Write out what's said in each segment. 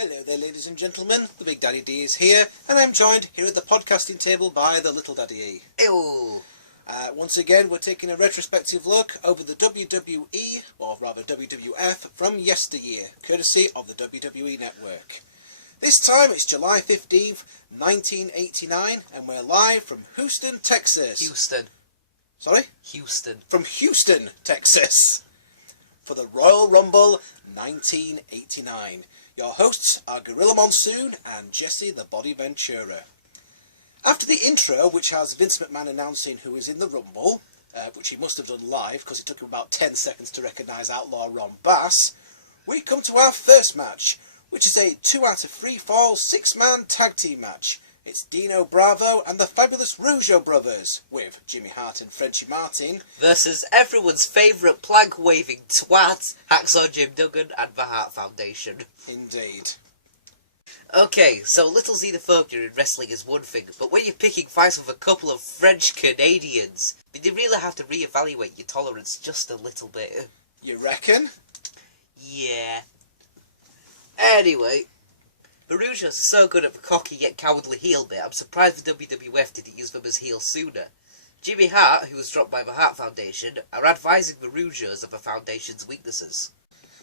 Hello there, ladies and gentlemen. The Big Daddy D is here, and I'm joined here at the podcasting table by the Little Daddy E. Ew. Once again, we're taking a retrospective look over the WWE, or rather WWF, from yesteryear, courtesy of the WWE Network. This time it's July 15th, 1989, and we're live from Houston, Texas. Houston. Sorry? Houston. From Houston, Texas, for the Royal Rumble 1989. Your hosts are Gorilla Monsoon and Jesse the Body Ventura. After the intro, which has Vince McMahon announcing who is in the Rumble, which he must have done live because it took him about 10 seconds to recognise Outlaw Ron Bass, we come to our first match, which is a 2 out of 3 fall 6-man tag team match. It's Dino Bravo and the fabulous Rougeau brothers, with Jimmy Hart and Frenchie Martin, versus everyone's favourite plank-waving twat, Hacksaw Jim Duggan and the Hart Foundation. Indeed. Okay, so little xenophobia in wrestling is one thing, but when you're picking fights with a couple of French Canadians, you really have to reevaluate your tolerance just a little bit. You reckon? Yeah. Anyway, the Rougeaus are so good at the cocky yet cowardly heel bit, I'm surprised the WWF didn't use them as heels sooner. Jimmy Hart, who was dropped by the Hart Foundation, are advising the Rougeaus of the Foundation's weaknesses.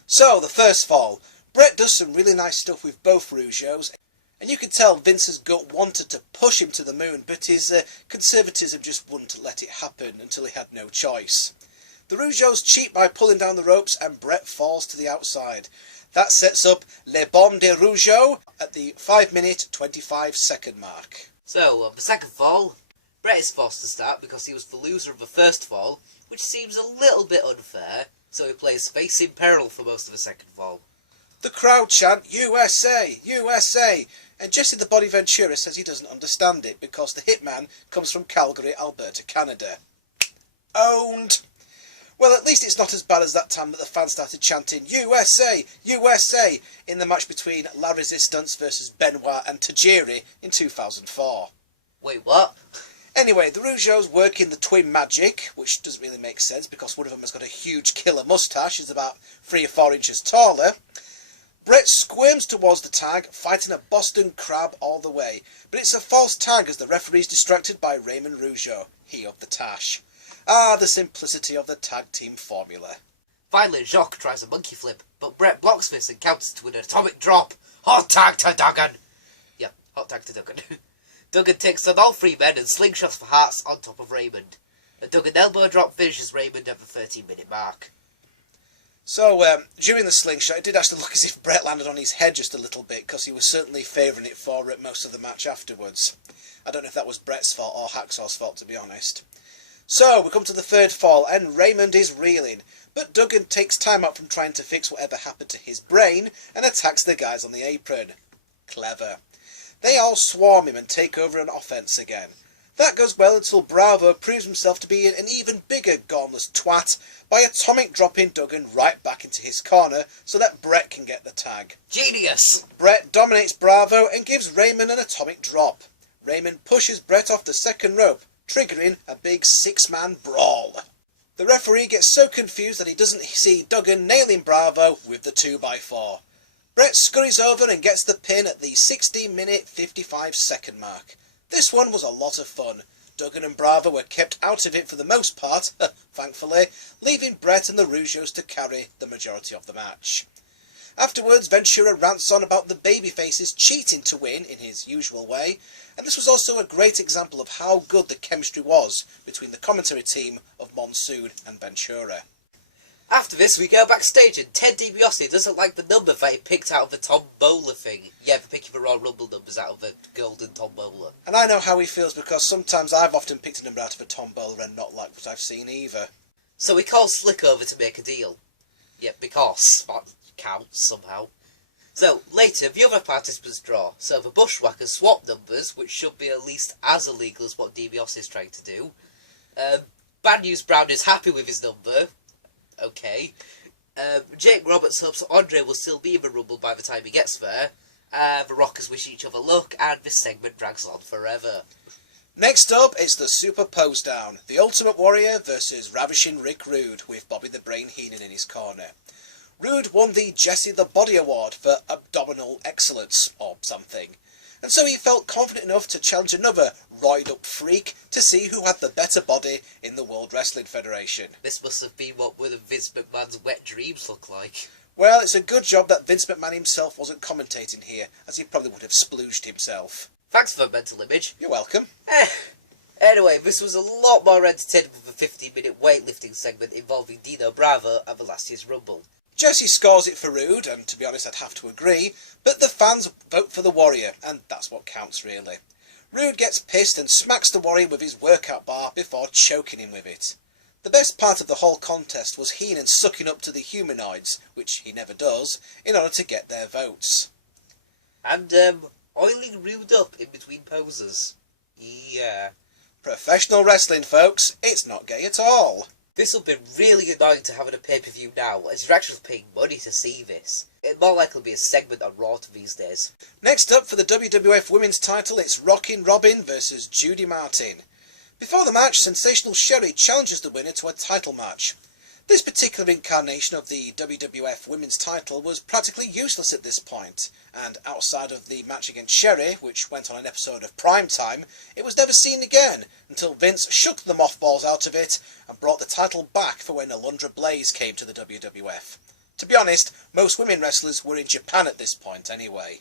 So, the first fall. Bret does some really nice stuff with both Rougeaus, and you can tell Vince's gut wanted to push him to the moon, but his conservatism just wouldn't let it happen until he had no choice. The Rougeaus cheat by pulling down the ropes, and Bret falls to the outside. That sets up Le Bon de Rougeau at the 5-minute 25-second mark. So, on the second fall, Bret is forced to start because he was the loser of the first fall, which seems a little bit unfair, so he plays face in peril for most of the second fall. The crowd chant, USA, USA, and Jesse the Body Ventura says he doesn't understand it because the hitman comes from Calgary, Alberta, Canada. Owned! Well, at least it's not as bad as that time that the fans started chanting USA, USA in the match between La Resistance versus Benoit and Tajiri in 2004. Wait, what? Anyway, the Rougeaus work in the twin magic, which doesn't really make sense because one of them has got a huge killer moustache, is about 3 or 4 inches taller. Bret squirms towards the tag, fighting a Boston Crab all the way, but it's a false tag as the referee's distracted by Raymond Rougeau. He up the tash. Ah, the simplicity of the tag team formula. Finally, Jacques tries a monkey flip, but Bret blocks this and counters to an atomic drop. Hot tag to Duggan! Yep, hot tag to Duggan. Duggan takes on all 3 men and slingshots for Hearts on top of Raymond. A Duggan elbow drop finishes Raymond at the 13-minute mark. So, during the slingshot, it did actually look as if Bret landed on his head just a little bit, because he was certainly favouring it for most of the match afterwards. I don't know if that was Bret's fault or Hacksaw's fault, to be honest. So, we come to the third fall, and Raymond is reeling, but Duggan takes time out from trying to fix whatever happened to his brain, and attacks the guys on the apron. Clever. They all swarm him and take over an offence again. That goes well until Bravo proves himself to be an even bigger gormless twat by atomic dropping Duggan right back into his corner so that Bret can get the tag. Genius! Bret dominates Bravo and gives Raymond an atomic drop. Raymond pushes Bret off the second rope, triggering a big 6-man brawl. The referee gets so confused that he doesn't see Duggan nailing Bravo with the 2x4. Bret scurries over and gets the pin at the 16-minute 55-second mark. This one was a lot of fun. Duggan and Bravo were kept out of it for the most part, thankfully, leaving Bret and the Rougeaus to carry the majority of the match. Afterwards, Ventura rants on about the babyfaces cheating to win in his usual way, and this was also a great example of how good the chemistry was between the commentary team of Monsoon and Ventura. After this, we go backstage, and Ted DiBiase doesn't like the number that he picked out of the tombola thing. Yeah, for picking the Royal Rumble numbers out of the golden tombola. And I know how he feels, because sometimes I've often picked a number out of a tombola and not liked what I've seen either. So he calls Slick over to make a deal. Yeah, because that counts somehow. So, later, the other participants draw, so the Bushwhackers swap numbers, which should be at least as illegal as what DiBiase is trying to do. Bad News Brown is happy with his number. Okay. Jake Roberts hopes Andre will still be in the Rumble by the time he gets there. The Rockers wish each other luck, and this segment drags on forever. Next up, it's the Super Pose Down, the Ultimate Warrior versus Ravishing Rick Rude, with Bobby the Brain Heenan in his corner. Rude won the Jesse the Body Award for abdominal excellence or something, and so he felt confident enough to challenge another roid-up freak to see who had the better body in the World Wrestling Federation. This must have been what one of Vince McMahon's wet dreams looked like. Well, it's a good job that Vince McMahon himself wasn't commentating here, as he probably would have splooged himself. Thanks for the mental image. You're welcome. Anyway, this was a lot more entertaining with a 15-minute weightlifting segment involving Dino Bravo at the last year's Rumble. Jesse scores it for Rude, and to be honest I'd have to agree, but the fans vote for the Warrior, and that's what counts really. Rude gets pissed and smacks the Warrior with his workout bar before choking him with it. The best part of the whole contest was Heenan sucking up to the humanoids, which he never does, in order to get their votes. And, oiling Rude up in between poses. Yeah. Professional wrestling, folks, it's not gay at all. This will be really annoying to have in a pay-per-view now, as you're actually paying money to see this. It'd more likely be a segment on Raw these days. Next up for the WWF Women's title, it's Rockin' Robin versus Judy Martin. Before the match, Sensational Sherry challenges the winner to a title match. This particular incarnation of the WWF Women's title was practically useless at this point, and outside of the match against Sherry, which went on an episode of Primetime, it was never seen again, until Vince shook the mothballs out of it and brought the title back for when Alundra Blaze came to the WWF. To be honest, most women wrestlers were in Japan at this point anyway.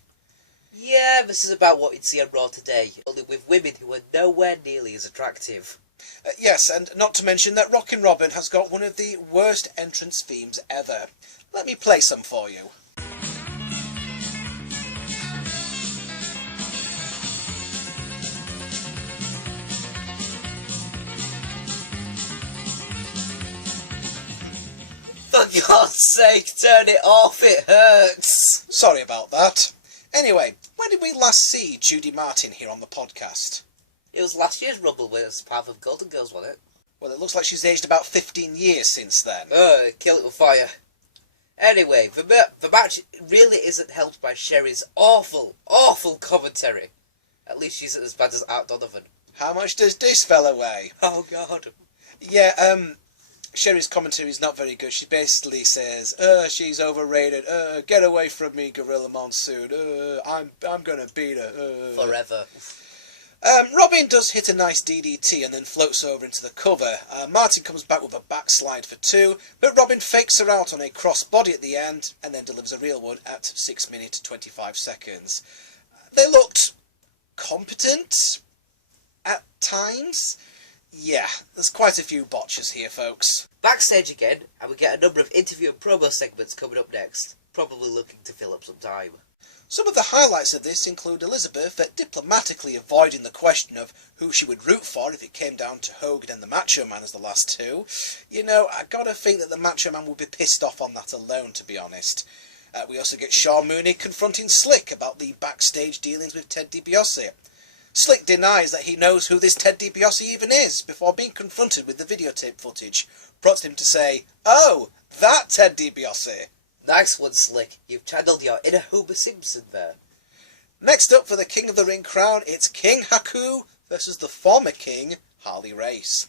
Yeah, this is about what you'd see on Raw today, only with women who are nowhere nearly as attractive. Yes, and not to mention that Rockin' Robin has got one of the worst entrance themes ever. Let me play some for you. For God's sake, turn it off, it hurts! Sorry about that. Anyway, when did we last see Judy Martin here on the podcast? It was last year's Rumble with us, part of Golden Girls, wasn't it? Well, it looks like she's aged about 15 years since then. Kill it with fire. Anyway, the match really isn't helped by Sherry's awful, awful commentary. At least she's as bad as Art Donovan. How much does this fella weigh? Oh, God. Yeah, Sherry's commentary is not very good. She basically says, she's overrated, get away from me, Gorilla Monsoon, I'm gonna beat her. Forever. Robin does hit a nice DDT and then floats over into the cover. Martin comes back with a backslide for 2, but Robin fakes her out on a crossbody at the end and then delivers a real one at 6 minutes 25 seconds. They looked competent at times. Yeah, there's quite a few botches here, folks. Backstage again, and we get a number of interview and promo segments coming up next, probably looking to fill up some time. Some of the highlights of this include Elizabeth diplomatically avoiding the question of who she would root for if it came down to Hogan and the Macho Man as the last two. You know, I gotta think that the Macho Man would be pissed off on that alone, to be honest. We also get Sean Mooney confronting Slick about the backstage dealings with Ted DiBiase. Slick denies that he knows who this Ted DiBiase even is before being confronted with the videotape footage, prompting him to say, "Oh, that Ted DiBiase." Nice one, Slick. You've channeled your inner Homer Simpson there. Next up for the King of the Ring crown, it's King Haku versus the former King, Harley Race.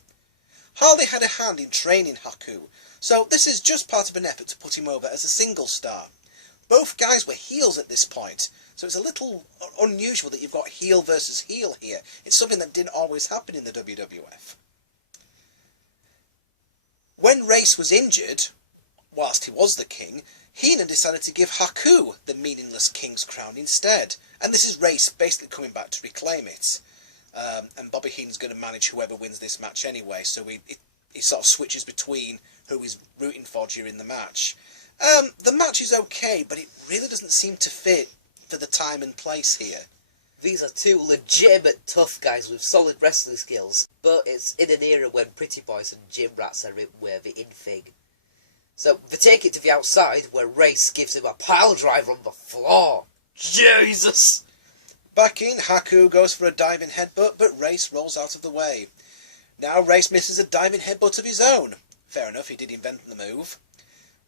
Harley had a hand in training Haku, so this is just part of an effort to put him over as a single star. Both guys were heels at this point, so it's a little unusual that you've got heel versus heel here. It's something that didn't always happen in the WWF. When Race was injured, whilst he was the king, Heenan decided to give Haku the meaningless king's crown instead. And this is Race basically coming back to reclaim it. And Bobby Heenan's going to manage whoever wins this match anyway, so he sort of switches between who he's rooting for during the match. The match is okay, but it really doesn't seem to fit for the time and place here. These are two legitimate tough guys with solid wrestling skills, but it's in an era when pretty boys and gym rats are where the in thing. So they take it to the outside, where Race gives him a pile driver on the floor. Jesus! Back in, Haku goes for a diving headbutt, but Race rolls out of the way. Now Race misses a diving headbutt of his own. Fair enough, he did invent the move.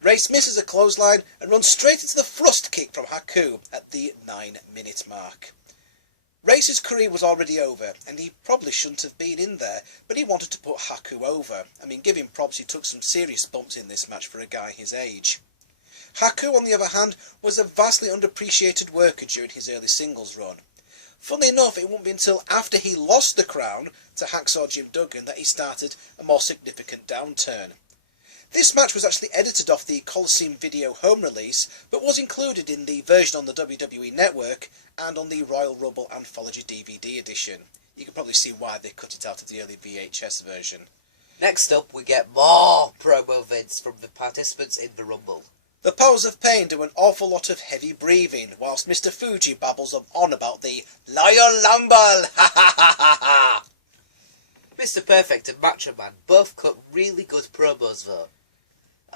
Race misses a clothesline and runs straight into the thrust kick from Haku at the 9-minute mark. Race's career was already over, and he probably shouldn't have been in there, but he wanted to put Haku over. I mean, give him props, he took some serious bumps in this match for a guy his age. Haku, on the other hand, was a vastly underappreciated worker during his early singles run. Funnily enough, it wouldn't be until after he lost the crown to Hacksaw Jim Duggan that he started a more significant downturn. This match was actually edited off the Coliseum Video home release, but was included in the version on the WWE Network and on the Royal Rumble Anthology DVD edition. You can probably see why they cut it out of the early VHS version. Next up, we get more promo vids from the participants in the Rumble. The Powers of Pain do an awful lot of heavy breathing, whilst Mr. Fuji babbles on about the Lion Lumble, ha ha ha ha ha! Mr. Perfect and Macho Man both cut really good promos though.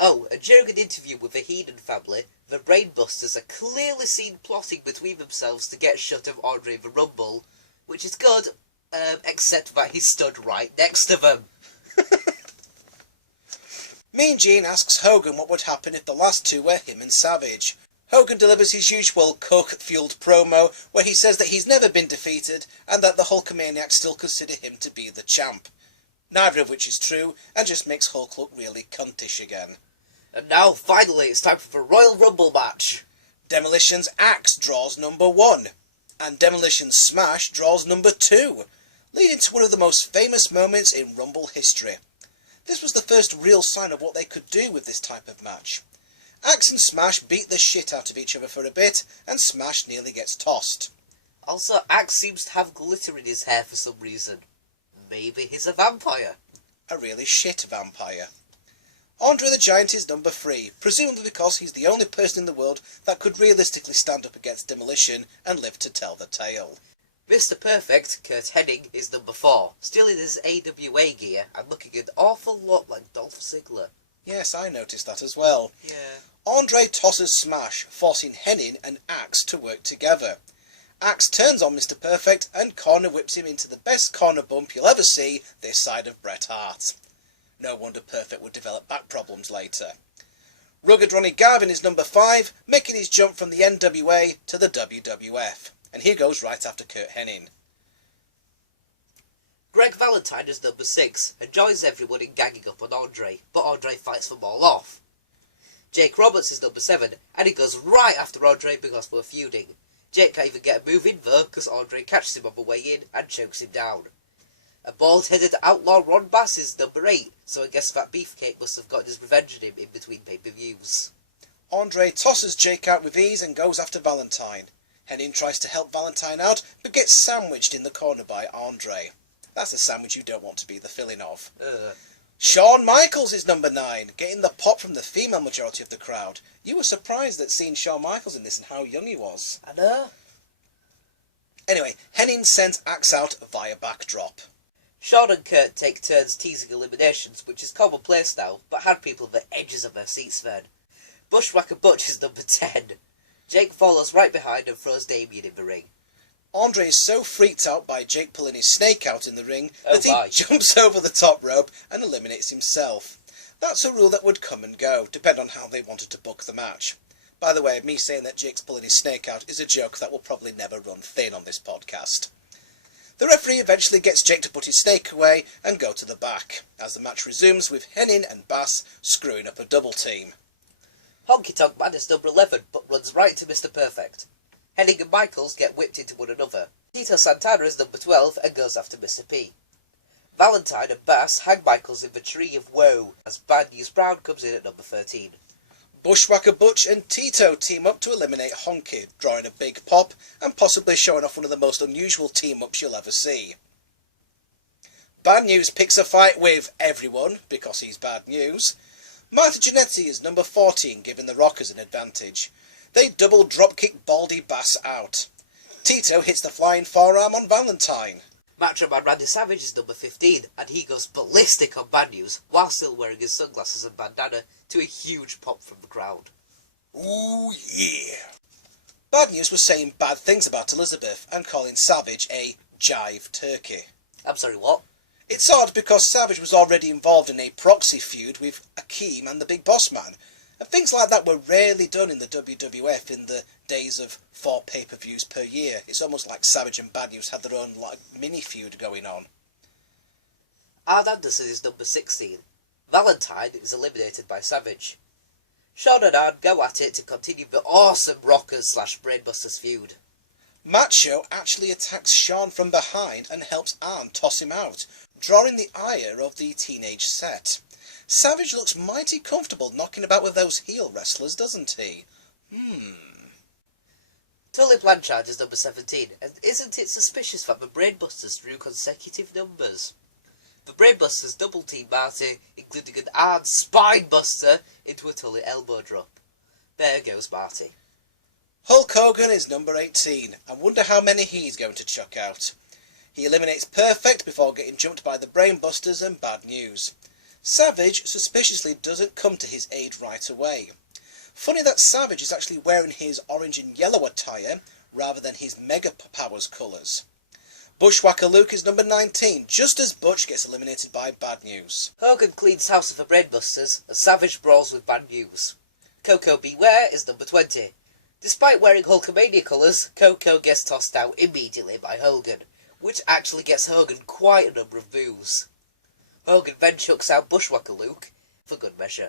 Oh, and during an interview with the Heenan family, the Brainbusters are clearly seen plotting between themselves to get shut of Andre the Rumble, which is good, except that he stood right next to them. Mean Gene asks Hogan what would happen if the last two were him and Savage. Hogan delivers his usual coke-fueled promo where he says that he's never been defeated and that the Hulkamaniacs still consider him to be the champ. Neither of which is true, and just makes Hulk look really cuntish again. And now, finally, it's time for the Royal Rumble match. Demolition's Axe draws number 1, and Demolition's Smash draws number 2, leading to one of the most famous moments in Rumble history. This was the first real sign of what they could do with this type of match. Axe and Smash beat the shit out of each other for a bit, and Smash nearly gets tossed. Also, Axe seems to have glitter in his hair for some reason. Maybe he's a vampire. A really shit vampire. Andre the Giant is number 3, presumably because he's the only person in the world that could realistically stand up against Demolition and live to tell the tale. Mr. Perfect, Kurt Hennig, is number 4, still in his AWA gear and looking an awful lot like Dolph Ziggler. Yes, I noticed that as well. Yeah. Andre tosses Smash, forcing Hennig and Axe to work together. Axe turns on Mr. Perfect and corner whips him into the best corner bump you'll ever see this side of Bret Hart. No wonder Perfect would develop back problems later. Rugged Ronnie Garvin is number 5, making his jump from the NWA to the WWF. And he goes right after Kurt Hennig. Greg Valentine is number 6 and joins everyone in ganging up on Andre, but Andre fights them all off. Jake Roberts is number 7 and he goes right after Andre because we're feuding. Jake can't even get a move in though because Andre catches him on the way in and chokes him down. A bald-headed outlaw Ron Bass is number 8, so I guess that Beefcake must have gotten his revenge on him in between pay-per-views. Andre tosses Jake out with ease and goes after Valentine. Hennig tries to help Valentine out, but gets sandwiched in the corner by Andre. That's a sandwich you don't want to be the filling of. Shawn Michaels is number 9, getting the pop from the female majority of the crowd. You were surprised at seeing Shawn Michaels in this and how young he was. I know. Anyway, Hennig sends Axe out via backdrop. Shawn and Kurt take turns teasing eliminations, which is commonplace now, but had people at the edges of their seats then. Bushwhacker Butch is number 10. Jake follows right behind and throws Damien in the ring. Andre is so freaked out by Jake pulling his snake out in the ring that he my. jumps over the top rope and eliminates himself. That's a rule that would come and go, depend on how they wanted to book the match. By the way, me saying that Jake's pulling his snake out is a joke that will probably never run thin on this podcast. The referee eventually gets Jake to put his snake away and go to the back, as the match resumes with Hennig and Bass screwing up a double team. Honky Tonk Man is number 11, but runs right into Mr. Perfect. Hennig and Michaels get whipped into one another. Tito Santana is number 12 and goes after Mr. P. Valentine and Bass hang Michaels in the Tree of Woe, as Bad News Brown comes in at number 13. Bushwhacker Butch and Tito team up to eliminate Honky, drawing a big pop and possibly showing off one of the most unusual team-ups you'll ever see. Bad News picks a fight with everyone, because he's Bad News. Marty Jannetty is number 14, giving the Rockers an advantage. They double dropkick Baldy Bass out. Tito hits the flying forearm on Valentine. Macho Man Randy Savage is number 15, and he goes ballistic on Bad News, while still wearing his sunglasses and bandana, to a huge pop from the crowd. Ooh yeah. Bad News was saying bad things about Elizabeth and calling Savage a jive turkey. I'm sorry, what? It's odd because Savage was already involved in a proxy feud with Akeem and the Big Boss Man, and things like that were rarely done in the WWF in the days of 4 pay-per-views per year. It's almost like Savage and Bad News had their own mini feud going on. Arn Anderson is number 16. Valentine is eliminated by Savage. Sean and Arn go at it to continue the awesome Rockers / Brainbusters feud. Macho actually attacks Sean from behind and helps Arn toss him out, drawing the ire of the teenage set. Savage looks mighty comfortable knocking about with those heel wrestlers, doesn't he? Tully Blanchard is number 17, and isn't it suspicious that the Brainbusters drew consecutive numbers? The Brainbusters double team Marty, including an Arn spinebuster into a Tully elbow drop. There goes Marty. Hulk Hogan is number 18. I wonder how many he's going to chuck out. He eliminates Perfect before getting jumped by the Brainbusters and Bad News. Savage suspiciously doesn't come to his aid right away. Funny that Savage is actually wearing his orange and yellow attire rather than his Mega Powers colours. Bushwhacker Luke is number 19, just as Butch gets eliminated by Bad News. Hogan cleans house of the Brainbusters, and Savage brawls with Bad News. Coco Beware is number 20. Despite wearing Hulkamania colours, Coco gets tossed out immediately by Hogan, which actually gets Hogan quite a number of boos. Hogan then chucks out Bushwhacker Luke for good measure.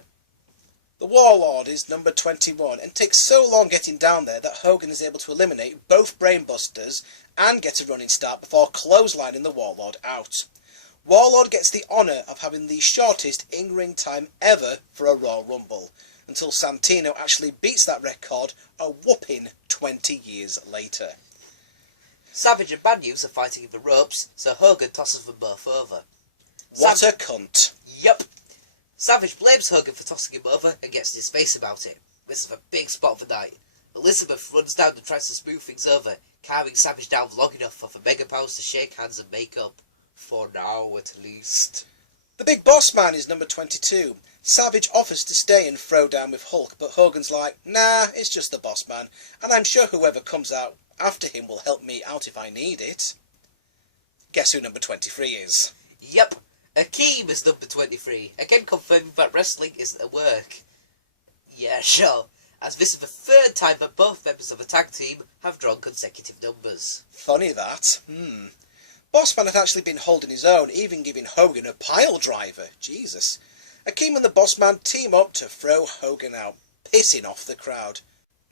The Warlord is number 21 and takes so long getting down there that Hogan is able to eliminate both Brainbusters and get a running start before clotheslining the Warlord out. Warlord gets the honour of having the shortest in-ring time ever for a Royal Rumble, until Santino actually beats that record a whopping 20 years later. Savage and Bad News are fighting in the ropes, so Hogan tosses them both over. What a cunt. Yup. Savage blames Hogan for tossing him over and gets in his face about it. This is a big spot of the night. Elizabeth runs down and tries to smooth things over, calming Savage down long enough for the Mega Powers to shake hands and make up. For now, at least. The Big Boss Man is number 22. Savage offers to stay and throw down with Hulk, but Hogan's like, nah, it's just the Boss Man, and I'm sure whoever comes out after him will help me out if I need it. Guess who number 23 is? Yep. Akeem is number 23, again confirming that wrestling isn't a work. Yeah, sure, as this is the third time that both members of a tag team have drawn consecutive numbers. Funny that. Bossman had actually been holding his own, even giving Hogan a pile driver. Jesus. Akeem and the Bossman team up to throw Hogan out, pissing off the crowd.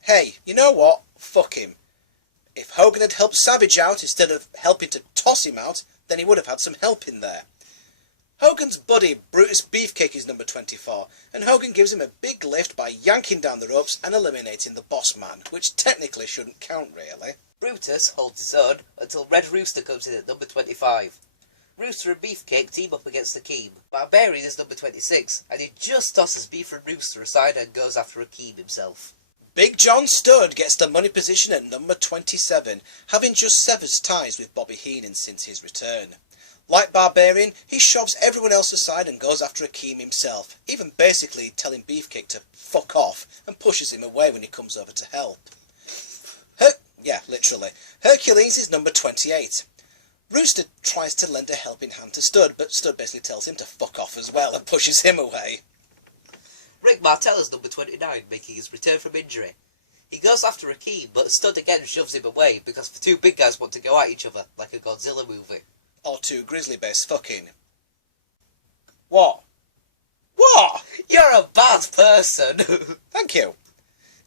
Hey, you know what? Fuck him. If Hogan had helped Savage out instead of helping to toss him out, then he would have had some help in there. Hogan's buddy, Brutus Beefcake, is number 24, and Hogan gives him a big lift by yanking down the ropes and eliminating the Boss Man, which technically shouldn't count, really. Brutus holds his own until Red Rooster comes in at number 25. Rooster and Beefcake team up against Akeem. Barbarian is number 26, and he just tosses Beef and Rooster aside and goes after Akeem himself. Big John Studd gets the money position at number 27, having just severed ties with Bobby Heenan since his return. Like Barbarian, he shoves everyone else aside and goes after Akeem himself, even basically telling Beefcake to fuck off and pushes him away when he comes over to help. Yeah, literally. Hercules is number 28. Rooster tries to lend a helping hand to Studd, but Studd basically tells him to fuck off as well and pushes him away. Rick Martel is number 29, making his return from injury. He goes after Akeem, but Studd again shoves him away because the two big guys want to go at each other, like a Godzilla movie. Or two grizzly bears fucking. What? What? You're a bad person! Thank you.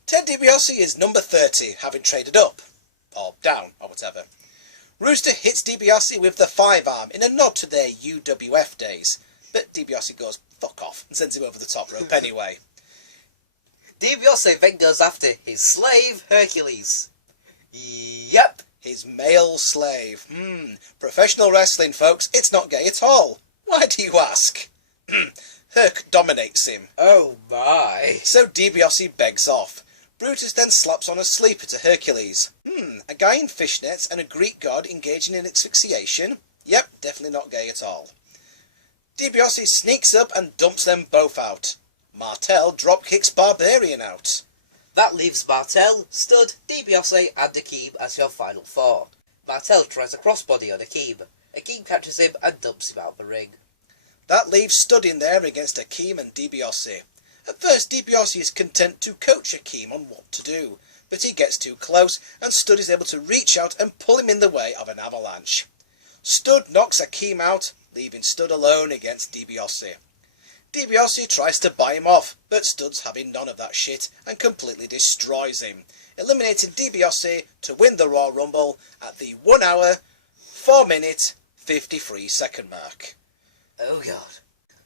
Ted DiBiase is number 30, having traded up. Or down, or whatever. Rooster hits DiBiase with the 5-arm in a nod to their UWF days, but DiBiase goes fuck off and sends him over the top rope anyway. DiBiase then goes after his slave, Hercules. Yep. His male slave. Professional wrestling, folks. It's not gay at all. Why do you ask? Herc dominates him. Oh my. So DiBiase begs off. Brutus then slaps on a sleeper to Hercules. A guy in fishnets and a Greek god engaging in asphyxiation? Yep, definitely not gay at all. DiBiase sneaks up and dumps them both out. Martel dropkicks Barbarian out. That leaves Martel, Studd, DiBiase and Akeem as your final four. Martel tries a crossbody on Akeem. Akeem catches him and dumps him out the ring. That leaves Studd in there against Akeem and DiBiase. At first, DiBiase is content to coach Akeem on what to do, but he gets too close and Studd is able to reach out and pull him in the way of an avalanche. Studd knocks Akeem out, leaving Studd alone against DiBiase. DiBiase tries to buy him off, but Stud's having none of that shit and completely destroys him, eliminating DiBiase to win the Royal Rumble at the 1 hour, 4 minute, 53 second mark. Oh god.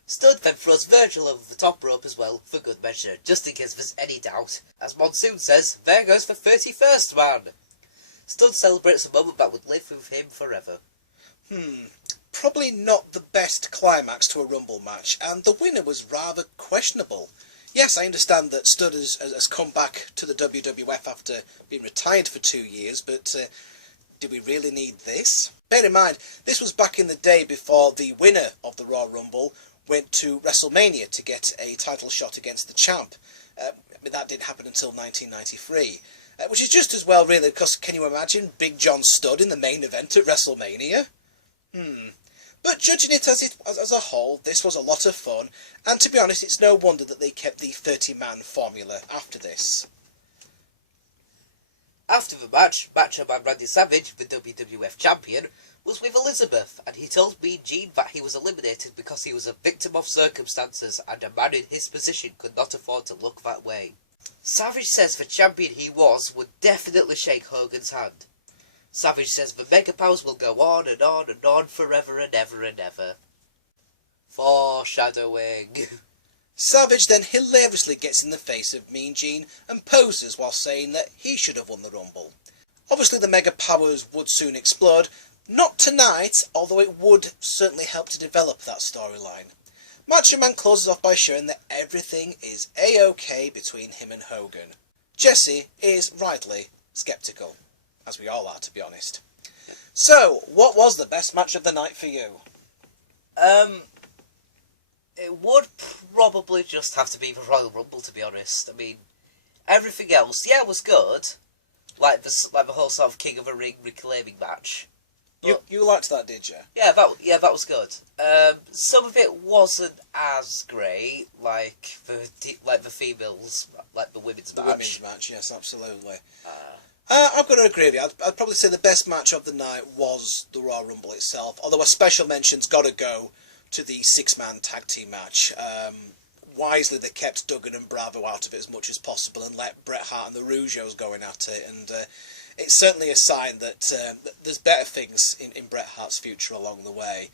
Stud then throws Virgil over the top rope as well, for good measure, just in case there's any doubt. As Monsoon says, there goes the 31st man. Stud celebrates a moment that would live with him forever. Probably not the best climax to a Rumble match, and the winner was rather questionable. Yes, I understand that Stud has come back to the WWF after being retired for 2 years, but did we really need this? Bear in mind, this was back in the day before the winner of the Royal Rumble went to WrestleMania to get a title shot against the champ. That didn't happen until 1993, which is just as well, really, because can you imagine Big John Studd in the main event at WrestleMania? But judging it as a whole, this was a lot of fun, and to be honest, it's no wonder that they kept the 30-man formula after this. After the match, Macho Man Randy Savage, the WWF champion, was with Elizabeth, and he told Mean Gene that he was eliminated because he was a victim of circumstances and a man in his position could not afford to look that way. Savage says the champion he was would definitely shake Hogan's hand. Savage says the Mega Powers will go on and on and on forever and ever and ever. Foreshadowing. Savage then hilariously gets in the face of Mean Gene and poses while saying that he should have won the Rumble. Obviously the Mega Powers would soon explode, not tonight, although it would certainly help to develop that storyline. Macho Man closes off by showing that everything is A-OK between him and Hogan. Jesse is rightly sceptical, as we all are, to be honest. So, what was the best match of the night for you? It would probably just have to be the Royal Rumble, to be honest. I mean, everything else, yeah, was good. Like the whole sort of King of the Ring reclaiming match. You liked that, did you? Yeah, that was good. Some of it wasn't as great, like the females, like the women's match. The women's match, yes, absolutely. I've got to agree with you. I'd probably say the best match of the night was the Royal Rumble itself, although a special mention's got to go to the 6-man tag team match. Wisely, they kept Duggan and Bravo out of it as much as possible and let Bret Hart and the Rougeaus going at it, and it's certainly a sign that there's better things in Bret Hart's future along the way.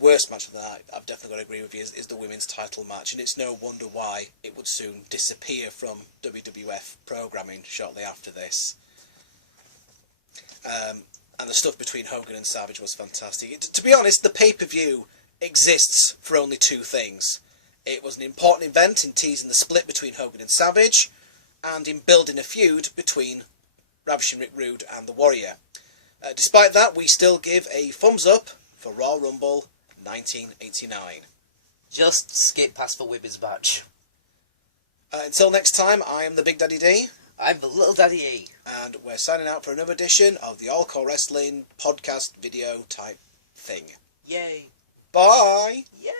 Worst match of the night, I've definitely got to agree with you, is the women's title match, and it's no wonder why it would soon disappear from WWF programming shortly after this. And the stuff between Hogan and Savage was fantastic. To be honest, the pay-per-view exists for only two things. It was an important event in teasing the split between Hogan and Savage, and in building a feud between Ravishing Rick Rude and the Warrior. Despite that, we still give a thumbs up for Royal Rumble 1989. Just skip past the women's match. Until next time, I am the Big Daddy D. I'm the Little Daddy E. And we're signing out for another edition of the All-CAW Wrestling podcast video type thing. Yay. Bye! Yay!